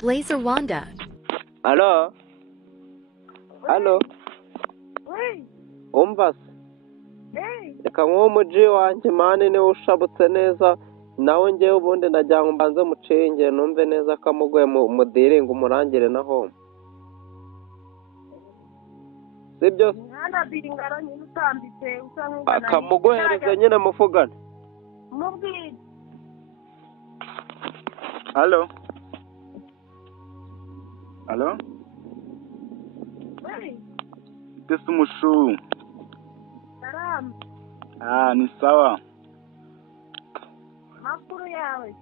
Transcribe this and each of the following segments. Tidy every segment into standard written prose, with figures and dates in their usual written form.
Blazer Wanda. Alo? Alo? Oui. Umva se? Hey. Reka nk'umuji wanjye mani niwe ushabutse neza nawe ngewe ubundi ndagira ngo mbanze mucenge numve neza ko amugoye mudiringa umurangire na home. Sibyo? Mwana bingaro nyine utambitse usa nk'ugana. Akamugohereza nyine muvugane. Mubwire. Halo? Halo? Oui. Tese umushu. Salamu. Ni sawa. Makuru yawe.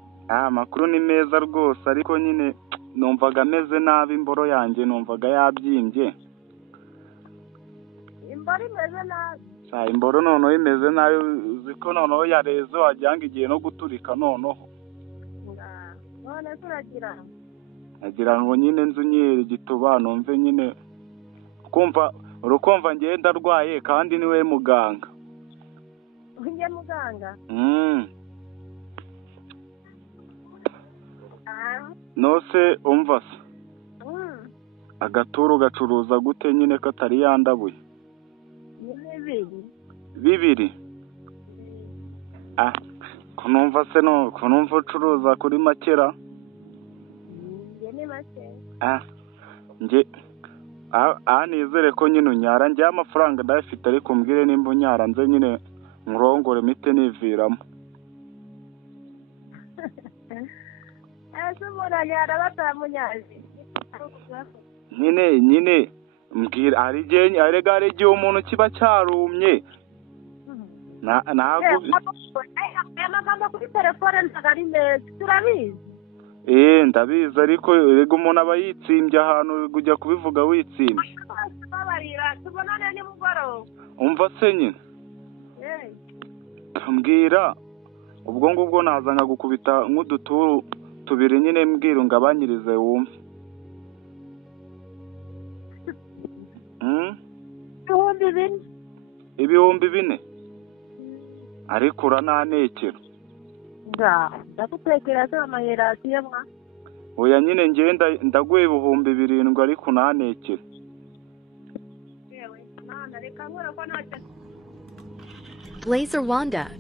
Makuru ni meza rwose ariko nyine numvaga ameze nabi imboro yanjye numvaga yabyimbye. Imboro imeze nabi. Imboro noneho imeze nabi uziko noneho yareze wagira ngo igihe no guturika noneho. None turagira. Nagira ngo nyine nzu nyiri gituba numve nyine urukumva ngenda arwaye kandi niwe muganga. Unye muganga? Nose umva se? Agaturu gacuruza gute nyine katari yandabuye? Bibiri? Kunumva se no kunumva ucuruza kuri makera? Ni make. Nizere ko nyine unyara njye amafaranga ndayafite ariko mbwire nimba unyara nze nyine nkurongore mite niviramo. Ese muranyara batamunyazi. Nyine mbwira hari igihe umuntu kiba cyarumye. Ntabwo amagambo kuri telefone ntabwo ari meza turabizi. Ndabizi ariko rega umuntu aba yitsimbye ahantu kujya kubivuga witsimbye. Tubonane nimugoroba. Umva se nyine mbwira ubwo ngubwo naza nkagukubita nk'uduturu tubiri nyine mbwira ungabanyirize wumve. Ibihumbi bine ariko urananekera. Ndagutekera se amayerasiyo mwa. Oya nyine ngenda ndaguye ibihumbi 7 ariko unanekera. Blazer Wanda.